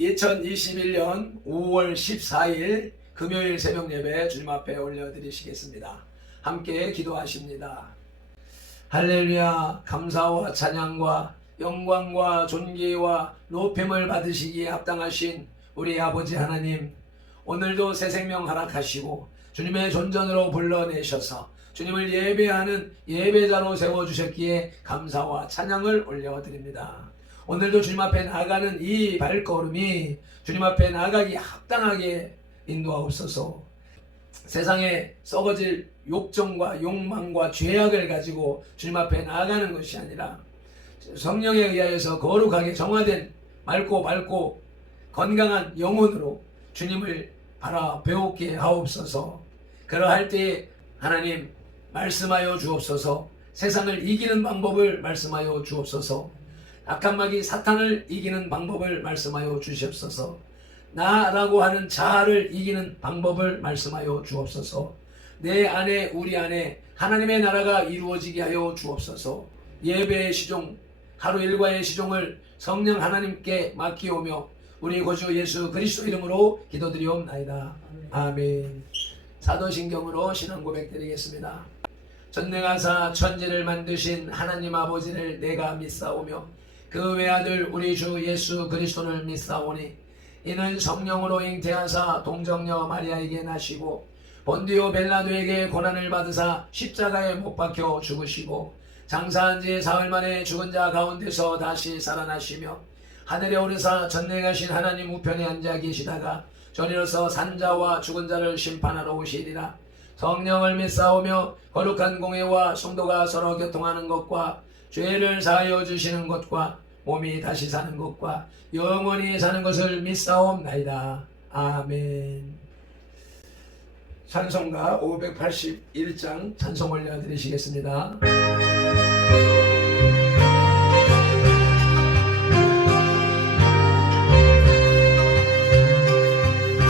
2021년 5월 14일 금요일 새벽예배 주님 앞에 올려드리시겠습니다. 함께 기도하십니다. 할렐루야. 감사와 찬양과 영광과 존귀와 높임을 받으시기에 합당하신 우리 아버지 하나님, 오늘도 새 생명 허락하시고 주님의 존전으로 불러내셔서 주님을 예배하는 예배자로 세워주셨기에 감사와 찬양을 올려드립니다. 오늘도 주님 앞에 나가는 이 발걸음이 주님 앞에 나가기 합당하게 인도하옵소서. 세상에 썩어질 욕정과 욕망과 죄악을 가지고 주님 앞에 나아가는 것이 아니라 성령에 의하여서 거룩하게 정화된 맑고 건강한 영혼으로 주님을 바라 배우게 하옵소서. 그러할 때 하나님 말씀하여 주옵소서. 세상을 이기는 방법을 말씀하여 주옵소서. 악한 마귀 사탄을 이기는 방법을 말씀하여 주시옵소서. 나라고 하는 자아를 이기는 방법을 말씀하여 주옵소서. 내 안에 우리 안에 하나님의 나라가 이루어지게 하여 주옵소서. 예배의 시종, 하루 일과의 시종을 성령 하나님께 맡기오며 우리 구주 예수 그리스도 이름으로 기도드리옵나이다. 아멘. 사도신경으로 신앙 고백드리겠습니다. 전능하사 천지를 만드신 하나님 아버지를 내가 믿사오며 그 외아들 우리 주 예수 그리스도를 믿사오니 이는 성령으로 잉태하사 동정녀 마리아에게 나시고 본디오 벨라도에게 고난을 받으사 십자가에 못 박혀 죽으시고 장사한 지 사흘 만에 죽은 자 가운데서 다시 살아나시며 하늘에 오르사 전능하신 하나님 우편에 앉아 계시다가 전이로서 산자와 죽은 자를 심판하러 오시리라. 성령을 믿사오며 거룩한 공회와 성도가 서로 교통하는 것과 죄를 사하여 주시는 것과 몸이 다시 사는 것과 영원히 사는 것을 믿사옵나이다. 아멘. 찬송가 581장 찬송 올려드리시겠습니다.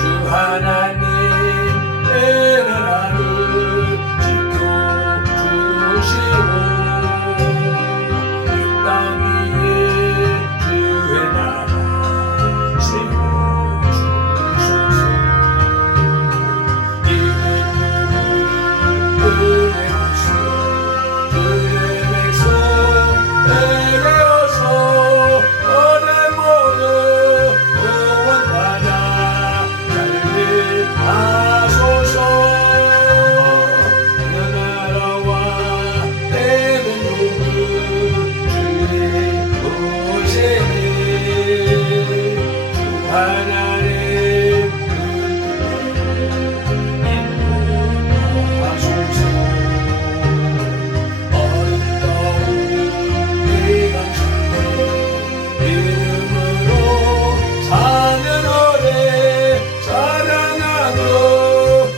주 하나님 내 나라를 지켜주시고 이 땅 위에 주의 나라 세워주소서. 이는 은혜 없어 주의 백성 되어서 오늘 모두 구원받아 살게 하소서. 그 나라와 대변국은 주의 보시니 주 하나님 인도하소서. 어린다운 이 당신을 이름으로 사는 오래 사랑하며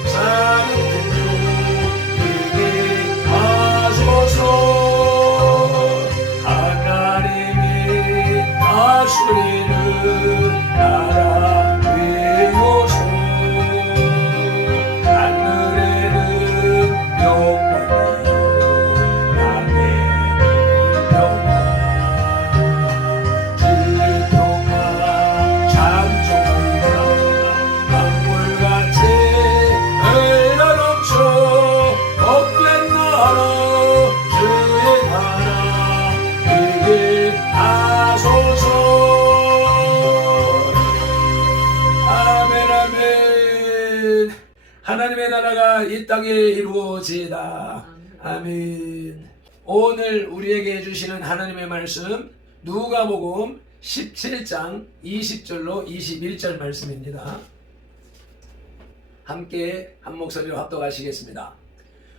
사는 주 이게 하소서. 하나님이 다스리는 나라 되어서 하늘에는 영광이 땅에는 평화 질평화 창조가 강물같이 흘러넘쳐 복된 나라 주의 나라 되게 하소서. 아멘 아멘. 하나님의 나라가 이 땅에 이루어지다. 아멘. 오늘 우리에게 주시는 하나님의 말씀 누가복음 17장 20절로 21절 말씀입니다. 함께 한 목소리로 합독하시겠습니다.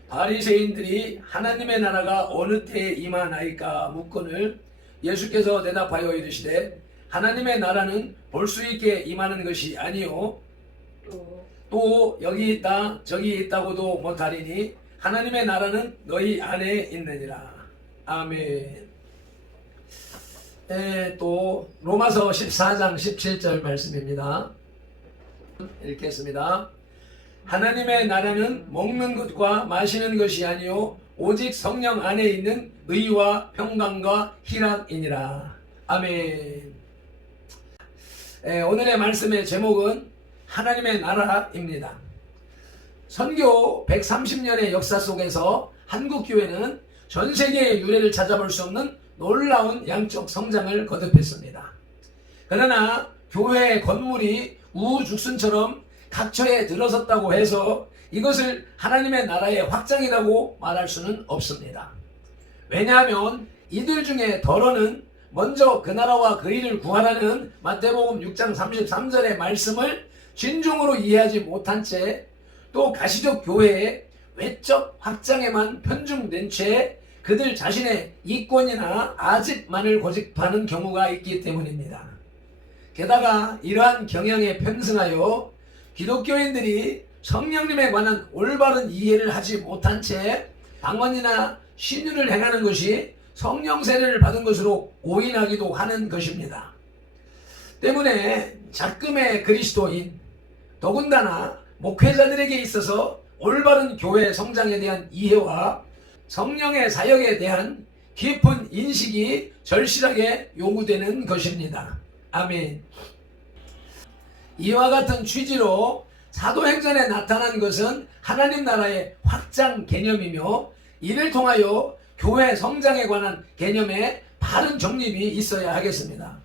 바리새인들이 하나님의 나라가 어느 때에 임하나이까 묻거늘 예수께서 대답하여 이르시되 하나님의 나라는 볼 수 있게 임하는 것이 아니요 또 여기 있다 저기 있다고도 못하리니 하나님의 나라는 너희 안에 있느니라. 아멘. 또 로마서 14장 17절 말씀입니다. 읽겠습니다. 하나님의 나라는 먹는 것과 마시는 것이 아니요 오직 성령 안에 있는 의와 평강과 희락이니라. 아멘. 오늘의 말씀의 제목은 하나님의 나라입니다. 선교 130년의 역사 속에서 한국교회는 전 세계의 유래를 찾아볼 수 없는 놀라운 양적 성장을 거듭했습니다. 그러나 교회의 건물이 우후죽순처럼 각처에 들어섰다고 해서 이것을 하나님의 나라의 확장이라고 말할 수는 없습니다. 왜냐하면 이들 중에 더러는 먼저 그 나라와 그 일을 구하라는 마태복음 6장 33절의 말씀을 진중으로 이해하지 못한 채 또 가시적 교회의 외적 확장에만 편중된 채 그들 자신의 이권이나 아집만을 고집하는 경우가 있기 때문입니다. 게다가 이러한 경향에 편승하여 기독교인들이 성령님에 관한 올바른 이해를 하지 못한 채 방언이나 신유를 행하는 것이 성령 세례를 받은 것으로 오인하기도 하는 것입니다. 때문에 작금의 그리스도인, 더군다나 목회자들에게 있어서 올바른 교회 성장에 대한 이해와 성령의 사역에 대한 깊은 인식이 절실하게 요구되는 것입니다. 아멘. 이와 같은 취지로 사도행전에 나타난 것은 하나님 나라의 확장 개념이며 이를 통하여 교회 성장에 관한 개념에 바른 정립이 있어야 하겠습니다.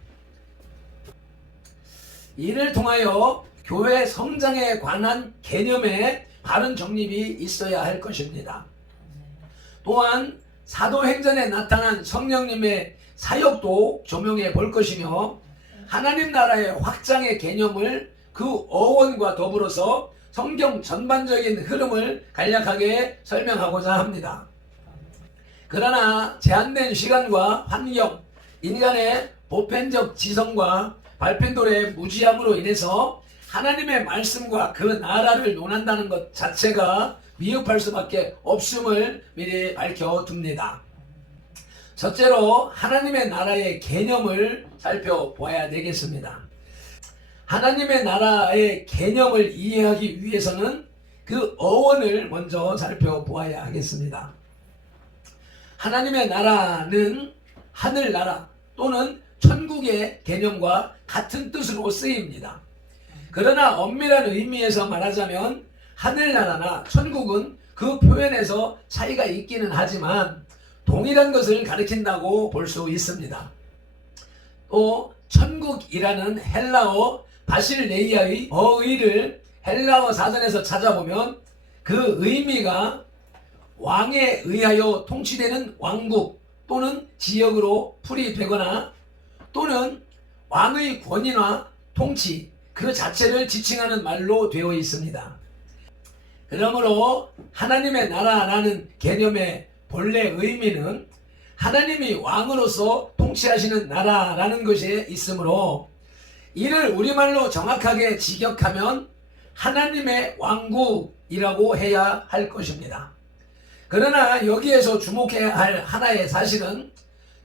이를 통하여 교회 성장에 관한 개념에 바른 정립이 있어야 할 것입니다. 또한 사도행전에 나타난 성령님의 사역도 조명해 볼 것이며 하나님 나라의 확장의 개념을 그 어원과 더불어서 성경 전반적인 흐름을 간략하게 설명하고자 합니다. 그러나 제한된 시간과 환경, 인간의 보편적 지성과 발편돌의 무지함으로 인해서 하나님의 말씀과 그 나라를 논한다는 것 자체가 미흡할 수밖에 없음을 미리 밝혀둡니다. 첫째로 하나님의 나라의 개념을 살펴보아야 되겠습니다. 하나님의 나라의 개념을 이해하기 위해서는 그 어원을 먼저 살펴보아야 하겠습니다. 하나님의 나라는 하늘나라 또는 천국의 개념과 같은 뜻으로 쓰입니다. 그러나 엄밀한 의미에서 말하자면 하늘나라나 천국은 그 표현에서 차이가 있기는 하지만 동일한 것을 가리킨다고 볼 수 있습니다. 또 천국이라는 헬라어 바실레이아의 어의를 헬라어 사전에서 찾아보면 그 의미가 왕에 의하여 통치되는 왕국 또는 지역으로 풀이되거나 또는 왕의 권위나 통치 그 자체를 지칭하는 말로 되어 있습니다. 그러므로 하나님의 나라라는 개념의 본래 의미는 하나님이 왕으로서 통치하시는 나라라는 것에 있으므로 이를 우리말로 정확하게 직역하면 하나님의 왕국이라고 해야 할 것입니다. 그러나 여기에서 주목해야 할 하나의 사실은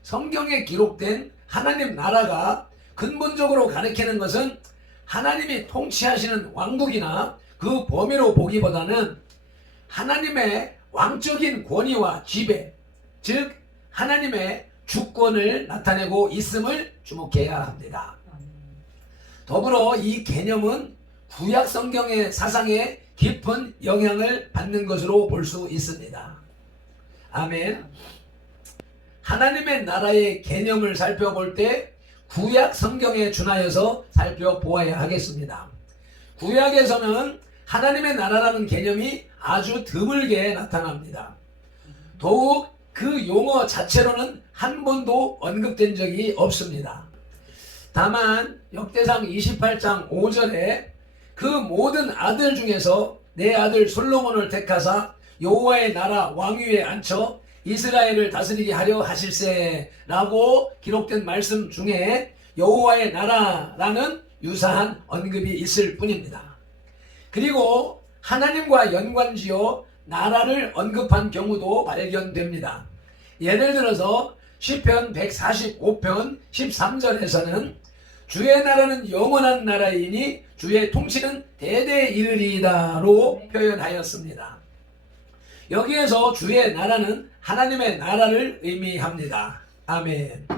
성경에 기록된 하나님 나라가 근본적으로 가리키는 것은 하나님이 통치하시는 왕국이나 그 범위로 보기보다는 하나님의 왕적인 권위와 지배, 즉 하나님의 주권을 나타내고 있음을 주목해야 합니다. 더불어 이 개념은 구약 성경의 사상에 깊은 영향을 받는 것으로 볼 수 있습니다. 아멘. 하나님의 나라의 개념을 살펴볼 때 구약 성경에 준하여서 살펴보아야 하겠습니다. 구약에서는 하나님의 나라라는 개념이 아주 드물게 나타납니다. 더욱 그 용어 자체로는 한 번도 언급된 적이 없습니다. 다만 역대상 28장 5절에 그 모든 아들 중에서 내 아들 솔로몬을 택하사 여호와의 나라 왕위에 앉혀 이스라엘을 다스리게 하려 하실세라고 기록된 말씀 중에 여호와의 나라라는 유사한 언급이 있을 뿐입니다. 그리고 하나님과 연관지어 나라를 언급한 경우도 발견됩니다. 예를 들어서 시편 145편 13절에서는 주의 나라는 영원한 나라이니 주의 통치는 대대 이르리이다로 표현하였습니다. 여기에서 주의 나라는 하나님의 나라를 의미합니다. 아멘.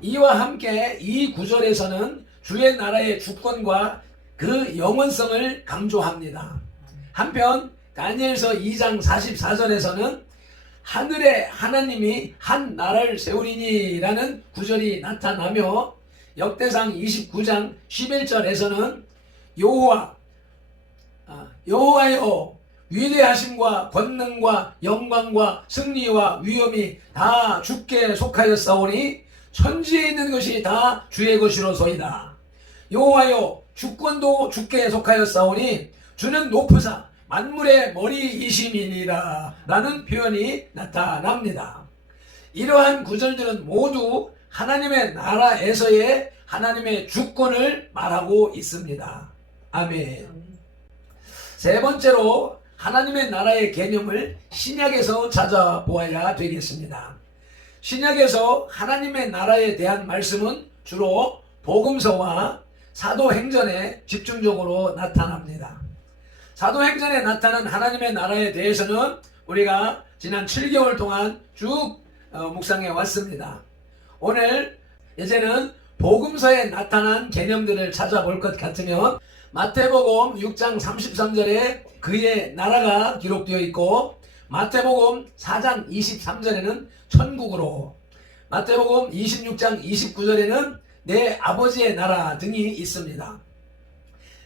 이와 함께 이 구절에서는 주의 나라의 주권과 그 영원성을 강조합니다. 한편 다니엘서 2장 44절에서는 하늘에 하나님이 한 나라를 세우리니 라는 구절이 나타나며 역대상 29장 11절에서는 여호와여 위대하심과 권능과 영광과 승리와 위엄이 다 주께 속하였사오니 천지에 있는 것이 다 주의 것이로소이다. 여호와여 주권도 주께 속하였사오니 주는 높으사 만물의 머리이심이니라 라는 표현이 나타납니다. 이러한 구절들은 모두 하나님의 나라에서의 하나님의 주권을 말하고 있습니다. 아멘. 세 번째로 하나님의 나라의 개념을 신약에서 찾아보아야 되겠습니다. 신약에서 하나님의 나라에 대한 말씀은 주로 복음서와 사도행전에 집중적으로 나타납니다. 사도행전에 나타난 하나님의 나라에 대해서는 우리가 지난 7개월 동안 쭉 묵상해 왔습니다. 오늘 이제는 복음서에 나타난 개념들을 찾아볼 것 같으면 마태복음 6장 33절에 그의 나라가 기록되어 있고 마태복음 4장 23절에는 천국으로, 마태복음 26장 29절에는 내 아버지의 나라 등이 있습니다.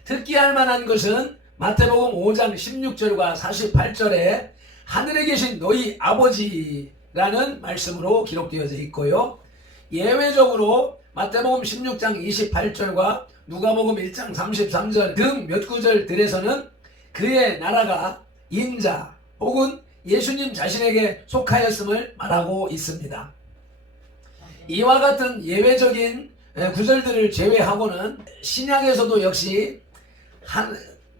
특기할 만한 것은 마태복음 5장 16절과 48절에 하늘에 계신 너희 아버지라는 말씀으로 기록되어져 있고요. 예외적으로 마태복음 16장 28절과 누가복음 1장 33절 등 몇 구절들에서는 그의 나라가 인자 혹은 예수님 자신에게 속하였음을 말하고 있습니다. 이와 같은 예외적인 구절들을 제외하고는 신약에서도 역시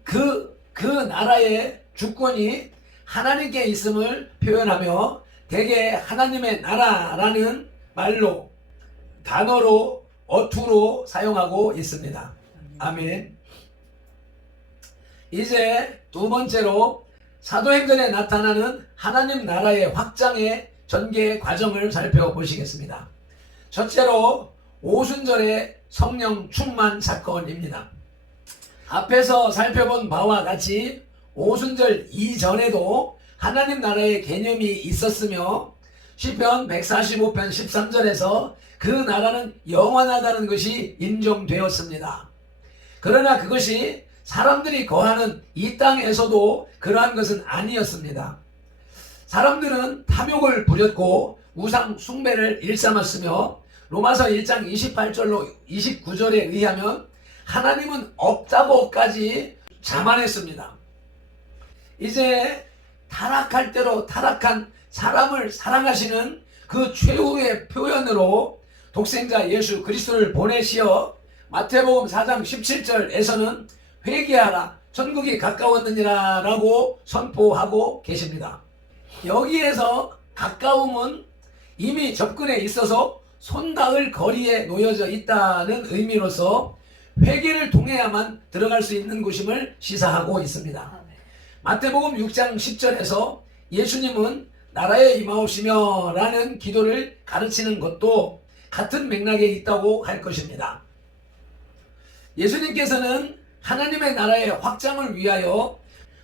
그 나라의 주권이 하나님께 있음을 표현하며 대개 하나님의 나라라는 말로, 단어로, 어투로 사용하고 있습니다. 아멘. 이제 두 번째로 사도행전에 나타나는 하나님 나라의 확장의 전개 과정을 살펴보시겠습니다. 첫째로 오순절의 성령 충만 사건입니다. 앞에서 살펴본 바와 같이 오순절 이전에도 하나님 나라의 개념이 있었으며 시편 145편 13절에서 그 나라는 영원하다는 것이 인정되었습니다. 그러나 그것이 사람들이 거하는 이 땅에서도 그러한 것은 아니었습니다. 사람들은 탐욕을 부렸고 우상 숭배를 일삼았으며 로마서 1장 28절로 29절에 의하면 하나님은 없다고까지 자만했습니다. 이제 타락할 대로 타락한 사람을 사랑하시는 그 최후의 표현으로 독생자 예수 그리스도를 보내시어 마태복음 4장 17절에서는 회개하라 천국이 가까웠느니라 라고 선포하고 계십니다. 여기에서 가까움은 이미 접근에 있어서 손 닿을 거리에 놓여져 있다는 의미로서 회개를 통해야만 들어갈 수 있는 곳임을 시사하고 있습니다. 마태복음 6장 10절에서 예수님은 나라에 임하옵시며 라는 기도를 가르치는 것도 같은 맥락에 있다고 할 것입니다. 예수님께서는 하나님의 나라의 확장을 위하여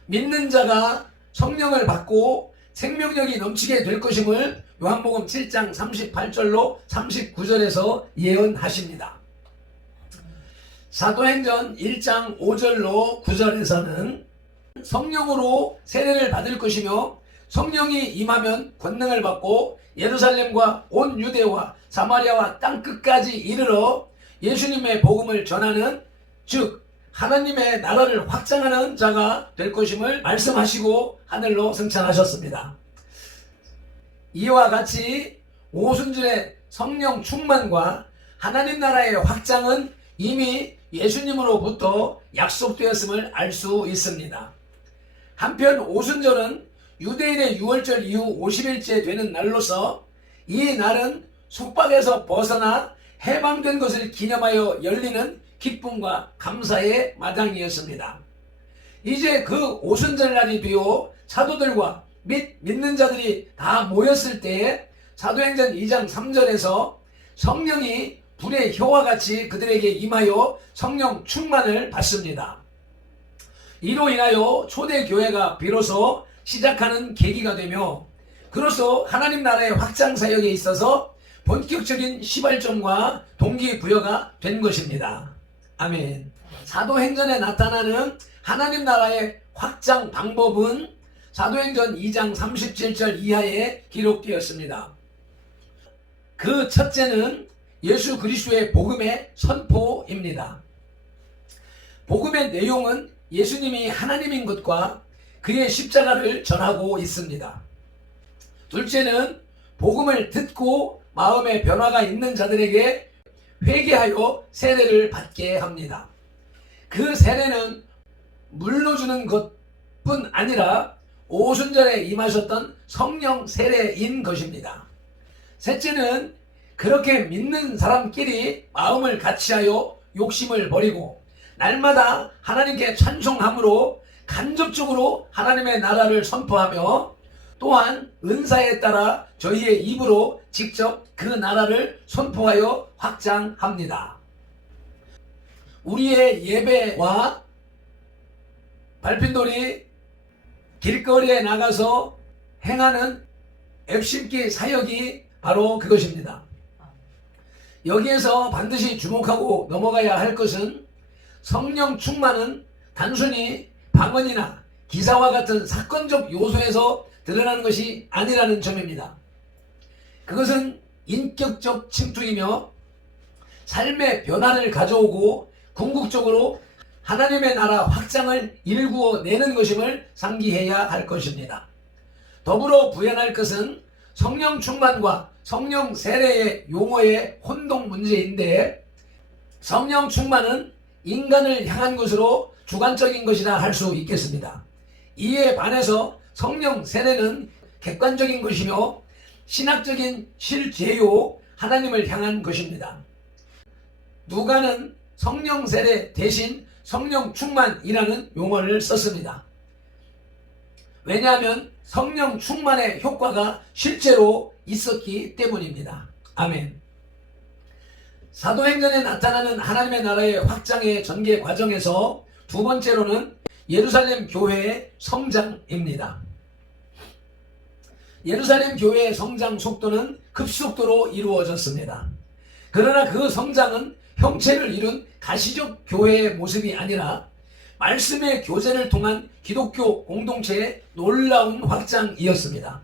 믿는 자가 성령을 받고 생명력이 넘치게 될 것임을 요한복음 7장 38절로 39절에서 예언하십니다. 사도행전 1장 5절로 9절에서는 성령으로 세례를 받을 것이며 성령이 임하면 권능을 받고 예루살렘과 온 유대와 사마리아와 땅끝까지 이르러 예수님의 복음을 전하는, 즉 하나님의 나라를 확장하는 자가 될 것임을 말씀하시고 하늘로 승천하셨습니다. 이와 같이 오순절의 성령 충만과 하나님 나라의 확장은 이미 예수님으로부터 약속되었음을 알 수 있습니다. 한편 오순절은 유대인의 유월절 이후 50일째 되는 날로서 이 날은 속박에서 벗어나 해방된 것을 기념하여 열리는 기쁨과 감사의 마당이었습니다. 이제 그 오순절 날이 되어 사도들과 및 믿는 자들이 다 모였을 때에 사도행전 2장 3절에서 성령이 불의 혀와 같이 그들에게 임하여 성령 충만을 받습니다. 이로 인하여 초대교회가 비로소 시작하는 계기가 되며 그로써 하나님 나라의 확장 사역에 있어서 본격적인 시발점과 동기부여가 된 것입니다. 아멘. 사도행전에 나타나는 하나님 나라의 확장 방법은 사도행전 2장 37절 이하에 기록되었습니다. 그 첫째는 예수 그리스도의 복음의 선포입니다. 복음의 내용은 예수님이 하나님인 것과 그의 십자가를 전하고 있습니다. 둘째는 복음을 듣고 마음의 변화가 있는 자들에게 회개하여 세례를 받게 합니다. 그 세례는 물로 주는 것뿐 아니라 오순절에 임하셨던 성령 세례인 것입니다. 셋째는 그렇게 믿는 사람끼리 마음을 같이하여 욕심을 버리고 날마다 하나님께 찬송함으로 간접적으로 하나님의 나라를 선포하며 또한 은사에 따라 저희의 입으로 직접 그 나라를 선포하여 확장합니다. 우리의 예배와 발핀돌이 길거리에 나가서 행하는 앱심기 사역이 바로 그것입니다. 여기에서 반드시 주목하고 넘어가야 할 것은 성령 충만은 단순히 방언이나 기사와 같은 사건적 요소에서 드러나는 것이 아니라는 점입니다. 그것은 인격적 침투이며 삶의 변화를 가져오고 궁극적으로 하나님의 나라 확장을 일구어 내는 것임을 상기해야 할 것입니다. 더불어 부연할 것은 성령 충만과 성령 세례의 용어의 혼동 문제인데 성령 충만은 인간을 향한 것으로 주관적인 것이라 할 수 있겠습니다. 이에 반해서 성령 세례는 객관적인 것이며 신학적인 실제요 하나님을 향한 것입니다. 누가는 성령 세례 대신 성령 충만이라는 용어를 썼습니다. 왜냐하면 성령 충만의 효과가 실제로 있었기 때문입니다. 아멘. 사도행전에 나타나는 하나님의 나라의 확장의 전개 과정에서 두 번째로는 예루살렘 교회의 성장입니다. 예루살렘 교회의 성장 속도는 급속도로 이루어졌습니다. 그러나 그 성장은 형체를 이룬 가시적 교회의 모습이 아니라 말씀의 교제를 통한 기독교 공동체의 놀라운 확장이었습니다.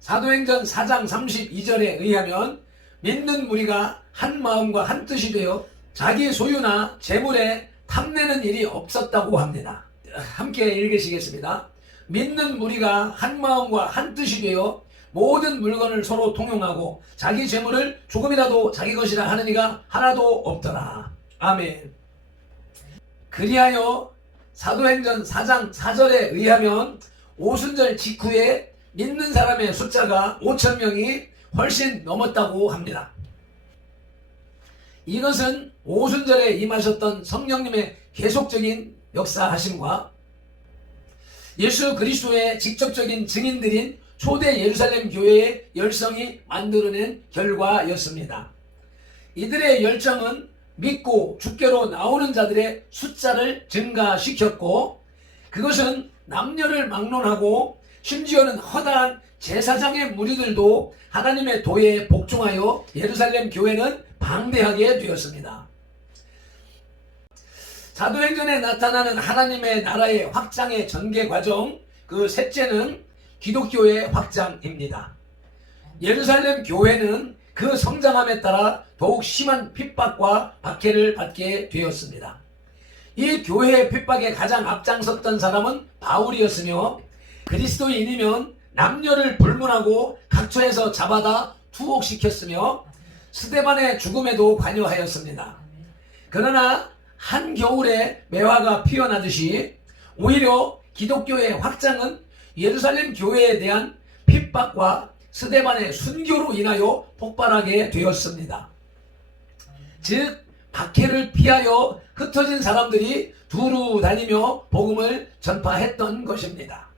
사도행전 4장 32절에 의하면 믿는 무리가 한 마음과 한 뜻이 되어 자기 소유나 재물에 탐내는 일이 없었다고 합니다. 함께 읽으시겠습니다. 믿는 무리가 한 마음과 한 뜻이 되어 모든 물건을 서로 통용하고 자기 재물을 조금이라도 자기 것이라 하는 이가 하나도 없더라. 아멘. 그리하여 사도행전 4장 4절에 의하면 오순절 직후에 믿는 사람의 숫자가 5,000명이 훨씬 넘었다고 합니다. 이것은 오순절에 임하셨던 성령님의 계속적인 역사하심과 예수 그리스도의 직접적인 증인들인 초대 예루살렘 교회의 열성이 만들어낸 결과였습니다. 이들의 열정은 믿고 주께로 나오는 자들의 숫자를 증가시켰고 그것은 남녀를 막론하고 심지어는 허다한 제사장의 무리들도 하나님의 도에 복종하여 예루살렘 교회는 방대하게 되었습니다. 사도행전에 나타나는 하나님의 나라의 확장의 전개 과정 그 셋째는 기독교의 확장입니다. 예루살렘 교회는 그 성장함에 따라 더욱 심한 핍박과 박해를 받게 되었습니다. 이 교회의 핍박에 가장 앞장섰던 사람은 바울이었으며 그리스도인이면 남녀를 불문하고 각처에서 잡아다 투옥시켰으며 스데반의 죽음에도 관여하였습니다. 그러나 한겨울에 매화가 피어나듯이 오히려 기독교의 확장은 예루살렘 교회에 대한 핍박과 스데반의 순교로 인하여 폭발하게 되었습니다. 즉 박해를 피하여 흩어진 사람들이 두루 다니며 복음을 전파했던 것입니다.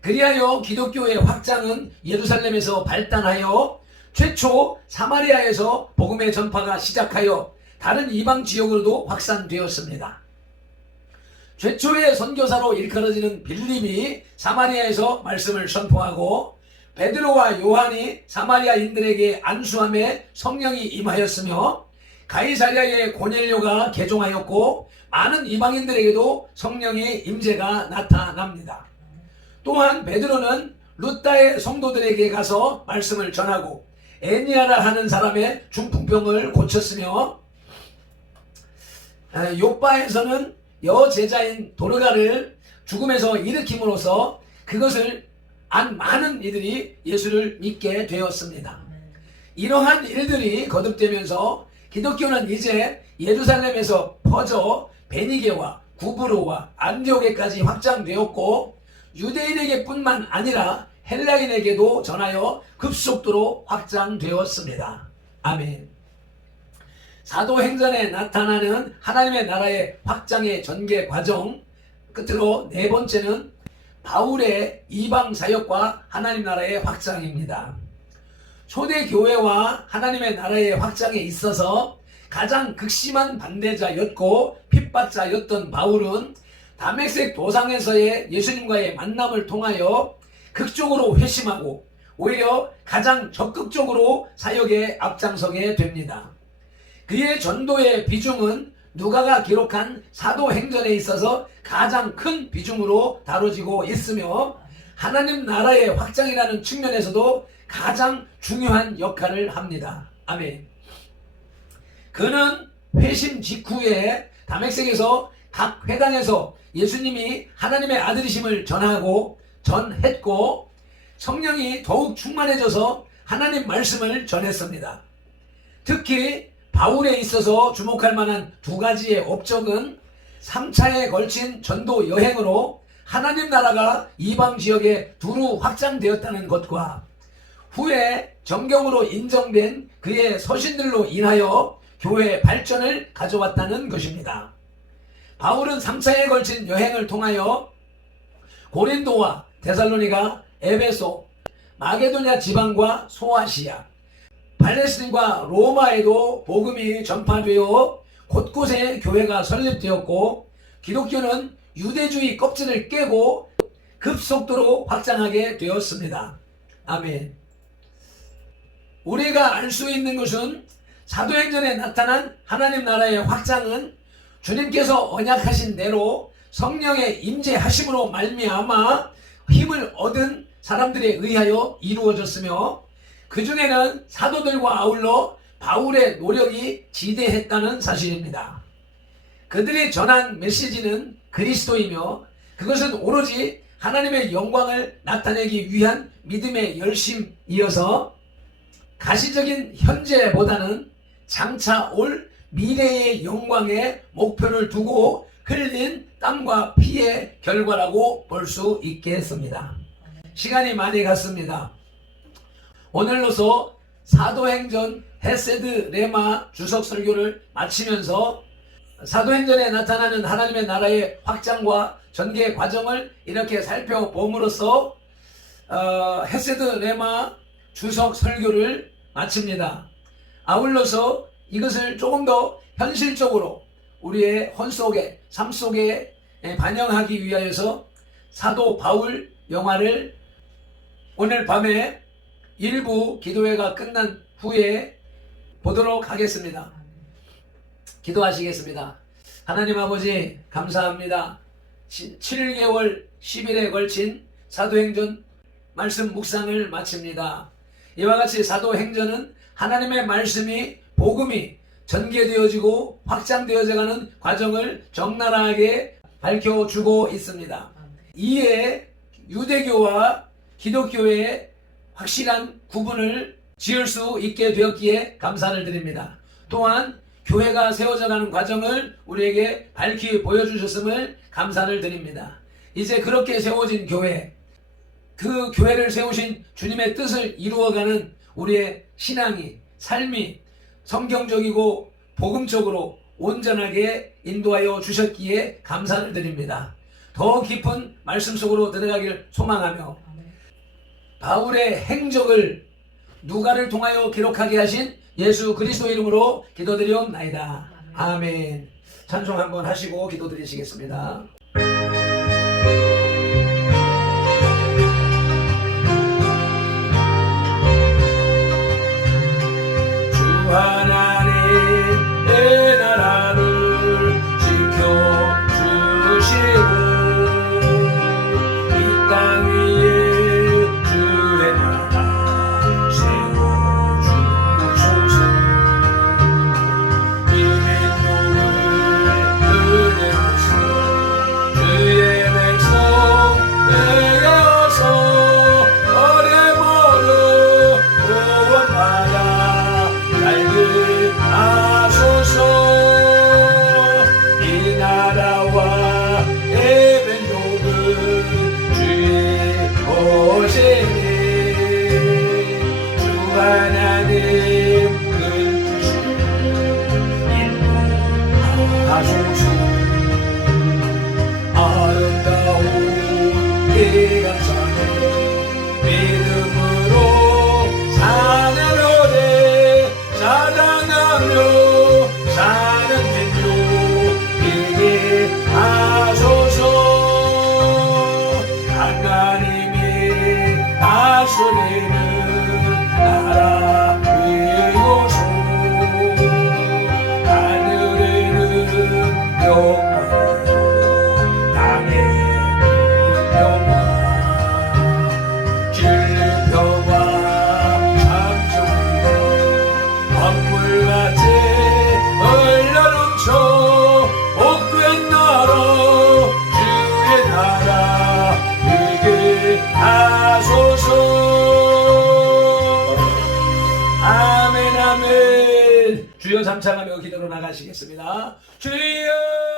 그리하여 기독교의 확장은 예루살렘에서 발단하여 최초 사마리아에서 복음의 전파가 시작하여 다른 이방 지역으로도 확산되었습니다. 최초의 선교사로 일컬어지는 빌립이 사마리아에서 말씀을 선포하고 베드로와 요한이 사마리아인들에게 안수함에 성령이 임하였으며 가이사랴의 고넬료가 개종하였고 많은 이방인들에게도 성령의 임재가 나타납니다. 또한 베드로는 루다의 성도들에게 가서 말씀을 전하고 애니아라 하는 사람의 중풍병을 고쳤으며 요바에서는 여제자인 도르가를 죽음에서 일으킴으로써 그것을 안 많은 이들이 예수를 믿게 되었습니다. 이러한 일들이 거듭되면서 기독교는 이제 예루살렘에서 퍼져 베니게와 구브로와 안디옥에까지 확장되었고 유대인에게 뿐만 아니라 헬라인에게도 전하여 급속도로 확장되었습니다. 아멘. 사도행전에 나타나는 하나님의 나라의 확장의 전개 과정, 끝으로 네 번째는 바울의 이방 사역과 하나님 나라의 확장입니다. 초대교회와 하나님의 나라의 확장에 있어서 가장 극심한 반대자였고 핍박자였던 바울은 다메섹 도상에서의 예수님과의 만남을 통하여 극적으로 회심하고 오히려 가장 적극적으로 사역에 앞장서게 됩니다. 그의 전도의 비중은 누가가 기록한 사도행전에 있어서 가장 큰 비중으로 다뤄지고 있으며 하나님 나라의 확장이라는 측면에서도 가장 중요한 역할을 합니다. 아멘. 그는 회심 직후에 다메섹에서 각 회당에서 예수님이 하나님의 아들이심을 전했고 성령이 더욱 충만해져서 하나님 말씀을 전했습니다. 특히 바울에 있어서 주목할 만한 두 가지의 업적은 3차에 걸친 전도 여행으로 하나님 나라가 이방 지역에 두루 확장되었다는 것과 후에 정경으로 인정된 그의 서신들로 인하여 교회의 발전을 가져왔다는 것입니다. 바울은 3차에 걸친 여행을 통하여 고린도와 데살로니가, 에베소, 마게도냐 지방과 소아시아, 팔레스틴과 로마에도 복음이 전파되어 곳곳에 교회가 설립되었고 기독교는 유대주의 껍질을 깨고 급속도로 확장하게 되었습니다. 아멘. 우리가 알 수 있는 것은 사도행전에 나타난 하나님 나라의 확장은 주님께서 언약하신 대로 성령의 임재하심으로 말미암아 힘을 얻은 사람들에 의하여 이루어졌으며 그 중에는 사도들과 아울러 바울의 노력이 지대했다는 사실입니다. 그들이 전한 메시지는 그리스도이며 그것은 오로지 하나님의 영광을 나타내기 위한 믿음의 열심이어서 가시적인 현재보다는 장차 올 미래의 영광에 목표를 두고 흘린 땀과 피의 결과라고 볼 수 있겠습니다. 시간이 많이 갔습니다. 오늘로서 사도행전 헤세드 레마 주석 설교를 마치면서 사도행전에 나타나는 하나님의 나라의 확장과 전개 과정을 이렇게 살펴봄으로써 헤세드 레마 주석 설교를 마칩니다. 아울러서 이것을 조금 더 현실적으로 우리의 헌 속에, 삶 속에 반영하기 위하여서 사도 바울 영화를 오늘 밤에 일부 기도회가 끝난 후에 보도록 하겠습니다. 기도하시겠습니다. 하나님 아버지 감사합니다. 7개월 10일에 걸친 사도행전 말씀 묵상을 마칩니다. 이와 같이 사도행전은 하나님의 말씀이 복음이 전개되어지고 확장되어져가는 과정을 적나라하게 밝혀주고 있습니다. 이에 유대교와 기독교의 확실한 구분을 지을 수 있게 되었기에 감사를 드립니다. 또한 교회가 세워져가는 과정을 우리에게 밝히 보여주셨음을 감사를 드립니다. 이제 그렇게 세워진 교회, 그 교회를 세우신 주님의 뜻을 이루어가는 우리의 신앙이, 삶이 성경적이고 복음적으로 온전하게 인도하여 주셨기에 감사를 드립니다. 더 깊은 말씀 속으로 들어가기를 소망하며 바울의 행적을 누가를 통하여 기록하게 하신 예수 그리스도 이름으로 기도드리옵나이다. 아멘. 찬송 한번 하시고 기도드리시겠습니다. 주 하나님 내 나라를 지켜주시고 이 땅 위에 주의 나라 세워주소서. 이 민족을 은혜로서 주의 백성 되게 하소. 어려 모두 구원받아 살게 하소서. 이 나라와 이 민족은 주의 것이니 주 하나님 그 뜻을 인도하소서. 아름다운 이 감사를 믿음으로 사느로되 사랑하며 사는 민족 되게 하소서. 하나님이 다스리는 나라 이곳소. 하늘에는 영광 땅에는 영광 진리 평화 참정이여 만물같이 흘러넘쳐 복된 나라 주의 나라 되게 하소서. 아멘 아멘. 주여 삼창하며 기도로 나가시겠습니다. 주여